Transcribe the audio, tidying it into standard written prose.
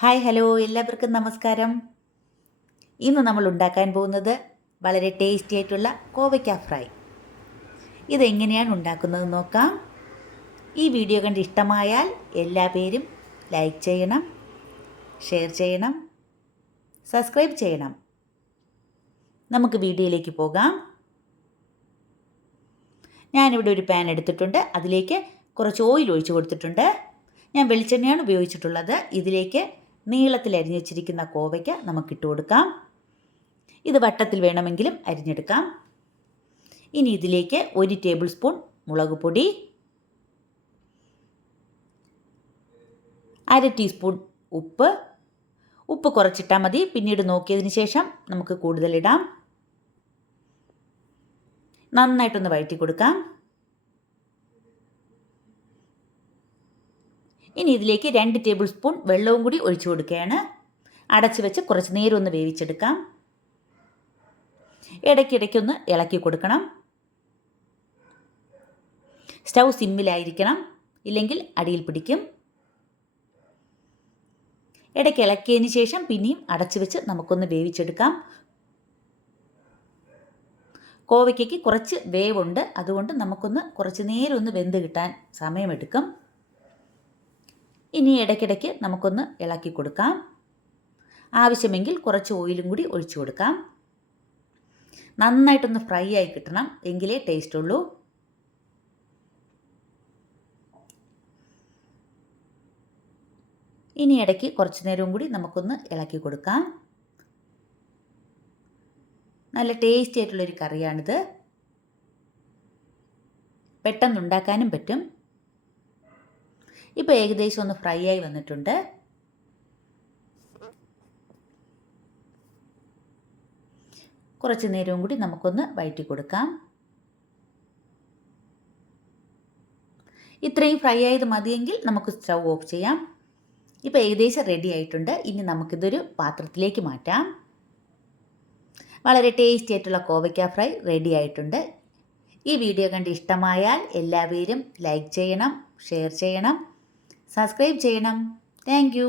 Hi hello എല്ലാവർക്കും നമസ്കാരം. ഇന്ന് നമ്മൾ ഉണ്ടാക്കാൻ പോകുന്നത് വളരെ ടേസ്റ്റി ആയിട്ടുള്ള കോവയ്ക്ക ഫ്രൈ. ഇതെങ്ങനെയാണ് ഉണ്ടാക്കുന്നത് നോക്കാം. ഈ വീഡിയോ കണ്ട് ഇഷ്ടമായാൽ എല്ലാ പേരും ലൈക്ക് ചെയ്യണം, ഷെയർ ചെയ്യണം, സബ്സ്ക്രൈബ് ചെയ്യണം. നമുക്ക് വീഡിയോയിലേക്ക് പോകാം. ഞാനിവിടെ ഒരു പാൻ എടുത്തിട്ടുണ്ട്. അതിലേക്ക് കുറച്ച് ഓയിൽ ഒഴിച്ച് കൊടുത്തിട്ടുണ്ട്. ഞാൻ വെളിച്ചെണ്ണയാണ് ഉപയോഗിച്ചിട്ടുള്ളത്. ഇതിലേക്ക് നീളത്തിൽ അരിഞ്ഞു വെച്ചിരിക്കുന്ന കോവയ്ക്ക നമുക്കിട്ട് കൊടുക്കാം. ഇത് വട്ടത്തിൽ വേണമെങ്കിലും അരിഞ്ഞെടുക്കാം. ഇനി ഇതിലേക്ക് 1 ടേബിൾ സ്പൂൺ മുളക് പൊടി, 1/2 ടീസ്പൂൺ ഉപ്പ് കുറച്ചിട്ടാൽ മതി. പിന്നീട് നോക്കിയതിന് ശേഷം നമുക്ക് കൂടുതലിടാം. നന്നായിട്ടൊന്ന് വഴറ്റി കൊടുക്കാം. ഇനി ഇതിലേക്ക് 2 ടേബിൾ സ്പൂൺ വെള്ളവും കൂടി ഒഴിച്ചു കൊടുക്കുകയാണ്. അടച്ചു വെച്ച് കുറച്ച് നേരം ഒന്ന് വേവിച്ചെടുക്കാം. ഇടയ്ക്കിടയ്ക്കൊന്ന് ഇളക്കി കൊടുക്കണം. സ്റ്റൗ സിമ്മിലായിരിക്കണം, ഇല്ലെങ്കിൽ അടിയിൽ പിടിക്കും. ഇടയ്ക്ക് ഇളക്കിയതിന് ശേഷം പിന്നെയും അടച്ചു വെച്ച് നമുക്കൊന്ന് വേവിച്ചെടുക്കാം. കോവയ്ക്കയ്ക്ക് കുറച്ച് വേവുണ്ട്, അതുകൊണ്ട് നമുക്കൊന്ന് കുറച്ച് നേരം ഒന്ന് വെന്ത് കിട്ടാൻ സമയമെടുക്കും. ഇനി ഇടയ്ക്കിടയ്ക്ക് നമുക്കൊന്ന് ഇളക്കി കൊടുക്കാം. ആവശ്യമെങ്കിൽ കുറച്ച് ഓയിലും കൂടി ഒഴിച്ചു കൊടുക്കാം. നന്നായിട്ടൊന്ന് ഫ്രൈ ആയി കിട്ടണം, എങ്കിലേ ടേസ്റ്റ് ഉള്ളൂ. ഇനി ഇടയ്ക്ക് കുറച്ച് നേരവും കൂടി നമുക്കൊന്ന് ഇളക്കി കൊടുക്കാം. നല്ല ടേസ്റ്റി ആയിട്ടുള്ളൊരു കറിയാണിത്. പെട്ടെന്ന് ഉണ്ടാക്കാനും പറ്റും. ഇപ്പോൾ ഏകദേശം ഒന്ന് ഫ്രൈ ആയി വന്നിട്ടുണ്ട്. കുറച്ച് നേരവും കൂടി നമുക്കൊന്ന് വഴറ്റി കൊടുക്കാം. ഇത്രയും ഫ്രൈ ആയത് മതിയെങ്കിൽ നമുക്ക് സ്റ്റൗ ഓഫ് ചെയ്യാം. ഇപ്പോൾ ഏകദേശം റെഡി ആയിട്ടുണ്ട്. ഇനി നമുക്കിതൊരു പാത്രത്തിലേക്ക് മാറ്റാം. വളരെ ടേസ്റ്റി ആയിട്ടുള്ള കോവയ്ക്ക ഫ്രൈ റെഡി ആയിട്ടുണ്ട്. ഈ വീഡിയോ കണ്ട് ഇഷ്ടമായാൽ എല്ലാവരും ലൈക്ക് ചെയ്യണം, ഷെയർ ചെയ്യണം, സബ്സ്ക്രൈബ് ചെയ്യണം. Thank you.